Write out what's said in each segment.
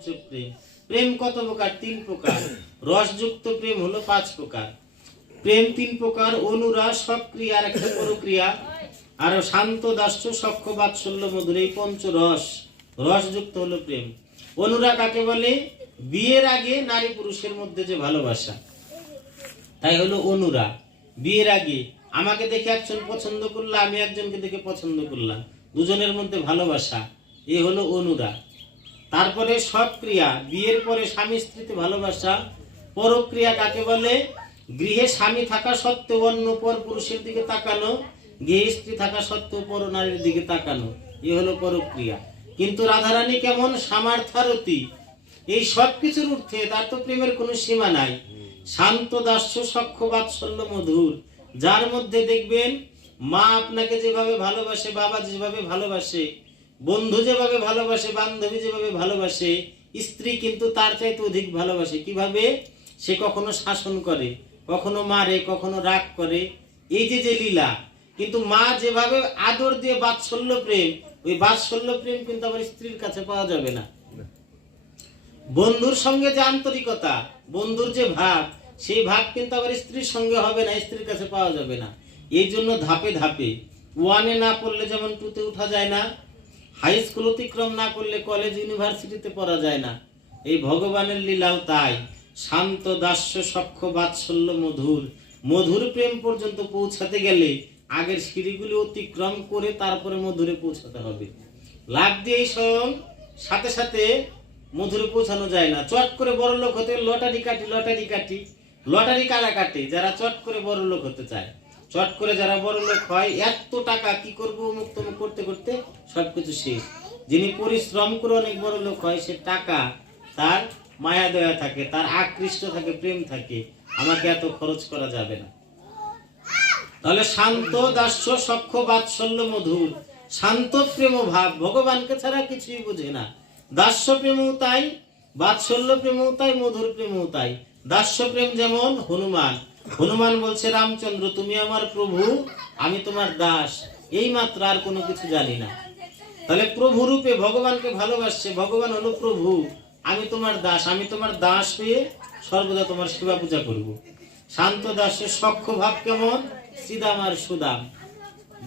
পঞ্চপ্রেম। প্রেম কত প্রকার? 3 প্রকার। রসযুক্ত প্রেম হলো 5 প্রকার। প্রেম 3 প্রকার: অনুরাগ, সক্রিয়া আর একটা পরক্রিয়া, আর শান্ত, দাস্য, সখ্য, বাৎসল্য, মধুর, এই পঞ্চরস। রসযুক্ত হলো প্রেম। অনুরাগ কাকে বলে? বিয়ের আগে নারী পুরুষের মধ্যে যে ভালোবাসা, তাই হলো অনুরাগ। বিয়ের আগে আমাকে দেখে একজন পছন্দ করলো, আমি একজনকে দেখে পছন্দ করলাম, দুজনের মধ্যে ভালোবাসা, এ হলো অনুরাগ। তারপরে সক্রিয়া, বিয়ের পরে স্বামী স্ত্রীতে ভালোবাসা। পরক্রিয়া কাকে বলে? গৃহে স্বামী থাকা সত্ত্বেও অন্য পর পুরুষের দিকে তাকানো, গৃহে স্ত্রী থাকা সত্ত্বেও পর নারীর দিকে তাকানো, এ হলো পরক্রিয়া। কিন্তু রাধারানী কেমন? সামার্থারতী। এই সব কিছুর ঊর্ধ্বে, তার তো প্রেমের কোনো সীমা নাই। শান্ত, দাস্য, সখ্য, বাৎসল্য, মধুর, যার মধ্যে দেখবেন মা আপনাকে যেভাবে ভালোবাসে, বাবা যেভাবে ভালোবাসে, বন্ধু যেভাবে ভালোবাসে, বান্ধবী যেভাবে ভালোবাসে, স্ত্রী কিন্তু তার চাইতে অধিক ভালোবাসে। কিভাবে? সে কখনো শাসন করে, কখনো মারে, কখনো রাগ করে, এই যে যে লীলা। কিন্তু মা যেভাবে আদর দিয়ে বাৎসল্য প্রেম, ওই বাৎসল্য প্রেম কিন্তু আমার স্ত্রীর কাছে পাওয়া যাবে না। বন্ধুর সঙ্গে যে আন্তরিকতা, বন্ধুর যে ভাব, সেই ভাব কিন্তু আবার স্ত্রীর সঙ্গে হবে না, স্ত্রীর কাছে পাওয়া যাবে না। এই জন্য ধাপে ধাপে, 1-এ না পড়লে যেমন 2-তে উঠা যায় না, হাই স্কুল অতিক্রম না করলে কলেজ ইউনিভার্সিটিতে পড়া যায় না, এই ভগবানের লীলাও তাই। শান্ত, দাস্য, সখ্য, বাৎসল্য, মধুর, মধুর প্রেম পর্যন্ত পৌঁছাতে গেলে আগের সিঁড়িগুলি অতিক্রম করে তারপরে মধুরে পৌঁছাতে হবে। লাভ দিয়ে স্বয়ং সাথে সাথে মধুরে পৌঁছানো যায় না। চট করে বড় লোক হতে লটারি কাটি, লটারি কাটি, লটারি কারা কাটে? যারা চট করে বড় লোক হতে চায়। চট করে যারা বড় লোক হয়, এত টাকা কি করবো মুখ তমুক করতে করতে সবকিছু শেষ। যিনি পরিশ্রম করে অনেক বড় লোক হয়, সে টাকা, তার মায়া দয়া থাকে, তার আকৃষ্ট থাকে, প্রেম থাকে, আমাকে এত খরচ করা যাবে না। তাহলে শান্ত, দাস্য, সখ্য, বাৎসল্য, মধুর। শান্ত প্রেম ভাব, ভগবানকে ছাড়া কিছুই বোঝে না। দাস্য প্রেমও তাই, বাৎসল্য প্রেমও তাই, মধুর প্রেমও তাই। দাস্য প্রেম যেমন হনুমান, হনুমান বলছে রামচন্দ্র তুমি আমার প্রভু, আমি তোমার দাস, এই মাত্র, আর কোনো কিছু জানি না। তাহলে প্রভু রূপে ভগবানকে ভালোবাসছে, ভগবান হলো প্রভু, আমি তোমার দাস, আমি তোমার দাস হয়ে সর্বদা তোমার সেবা পূজা করব। শান্ত, দাস্য, সখ্য ভাব কেমন? শ্রীদাম আর সুদাম,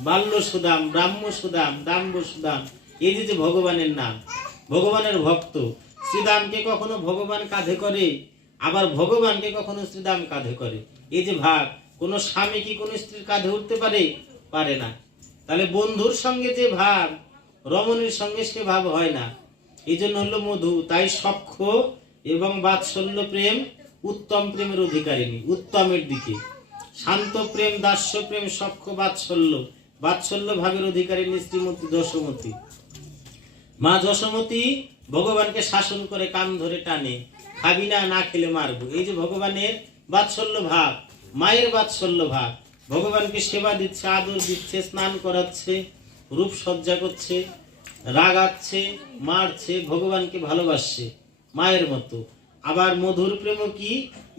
বাল্য সুদাম, ব্রাহ্ম সুদাম, দাম্ব সুদাম, এই যে ভগবানের নাম, ভগবানের ভক্ত। শ্রীদামকে কখনো ভগবান কাঁধে করে, আবার ভগবানকে কখনো শ্রীদাম কাঁধে করে। এই যে ভাব, কোন স্বামী কি কোন স্ত্রীর কাঁধে উঠতে পারে? পারে না। তাহলে বন্ধুর সঙ্গে যে ভাব, রমণীর সঙ্গে সে ভাব হয় না। এই জন্য হলো মধু। তাই সখ্য এবং বাৎসল্য প্রেম উত্তম প্রেমের অধিকারিণী, উত্তমের দিকে। শান্ত প্রেম, দাস্য প্রেম, সখ্য, বাৎসল্য, বাৎসল্য ভাবের অধিকারিণী শ্রীমতী যশোমতী। মা যশোমতী ভগবানকে শাসন করে, কান ধরে টানে, খাবি না, না খেলে মারবো। এই যে ভগবানের বাৎসল্য ভাব, মায়ের বাৎসল্য ভাব, ভগবানকে সেবা দিচ্ছে, আদর দিচ্ছে, স্নান করাচ্ছে, রূপসজ্জা করছে, রাগাচ্ছে, মারছে, ভগবানকে ভালোবাসছে মায়ের মতো। আবার মধুর প্রেম কি?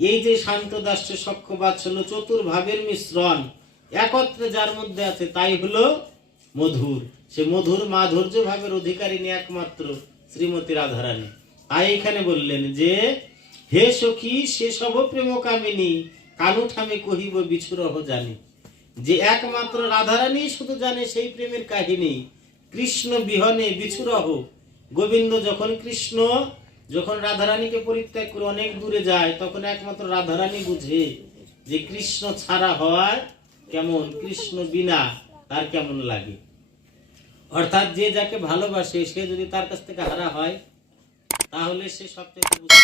এই যে শান্ত, দাস্য, সখ্য, বাৎসল্য চতুর্ভাবের মিশ্রণ একত্রে যার মধ্যে আছে, তাই হলো মধুর। সে মধুর মাধুর্য ভাবের অধিকারিণী একমাত্র শ্রীমতী রাধারানী। তাই এখানে বললেন যে হে সখী সে সব প্রেম কামিনী, কানুঠামে কহিব বিছুরহ জানি। যে একমাত্র রাধারানী শুধু জানে সেই প্রেমের কাহিনী। কৃষ্ণ বিহনে বিছুরহ, গোবিন্দ যখন রাধারানীকে পরিত্যাগ করে অনেক দূরে যায়, তখন একমাত্র রাধারানী বুঝে যে কৃষ্ণ ছাড়া হওয়ার কেমন, কৃষ্ণ বিনা তার কেমন লাগে। অর্থাৎ যে যাকে ভালোবাসে, সে যদি তার কাছ থেকে হারা হয়, তাহলে সে সবচেয়ে বুঝতে